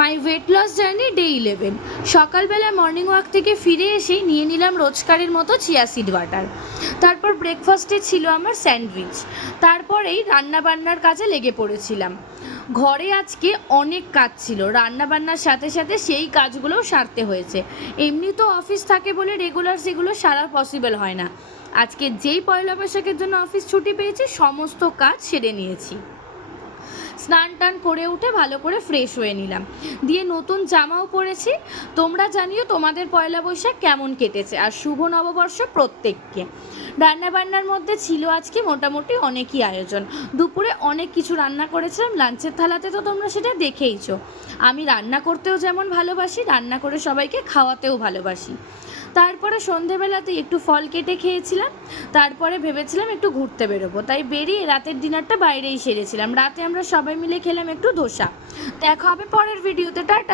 মাই weight loss journey day 11। সকালবেলা morning walk থেকে ফিরে এসেই নিয়ে নিলাম রোজকারের মতো চিয়া সিড ওয়াটার। তারপর ব্রেকফাস্টে ছিল আমার স্যান্ডউইচ। তারপরেই রান্নাবান্নার কাজে লেগে পড়েছিলাম। ঘরে আজকে অনেক কাজ ছিল, রান্নাবান্নার সাথে সাথে সেই কাজগুলোও সারতে হয়েছে। এমনি তো অফিস থাকে বলে রেগুলার সেগুলো সারা পসিবল হয় না। আজকে যেই পয়লা বৈশাখের জন্য অফিস ছুটি পেয়েছি সমস্ত কাজ সেরে নিয়েছি। স্নান টান করে উঠে ভালো করে ফ্রেশ হয়ে নিলাম, দিয়ে নতুন জামাও পরেছি। তোমরা জানিও তোমাদের পয়লা বৈশাখ কেমন কেটেছে, আর শুভ নববর্ষ প্রত্যেককে। রান্নাবান্নার মধ্যে ছিল আজকে মোটামুটি অনেকই আয়োজন। দুপুরে অনেক কিছু রান্না করেছিলাম, লাঞ্চের থালাতে তো তোমরা সেটা দেখেইছো। আমি রান্না করতেও যেমন ভালোবাসি, রান্না করে সবাইকে খাওয়াতেও ভালোবাসি। তারপরে সন্ধেবেলাতে একটু ফল কেটে খেয়েছিলাম। তারপরে ভেবেছিলাম একটু ঘুরতে বেরোবো, তাই বেরিয়ে রাতের ডিনারটা বাইরেই সেরেছিলাম। রাতে আমরা সবাই মিলে খেলাম একটু ধোসা। দেখা হবে পরের ভিডিওতে, টাটা।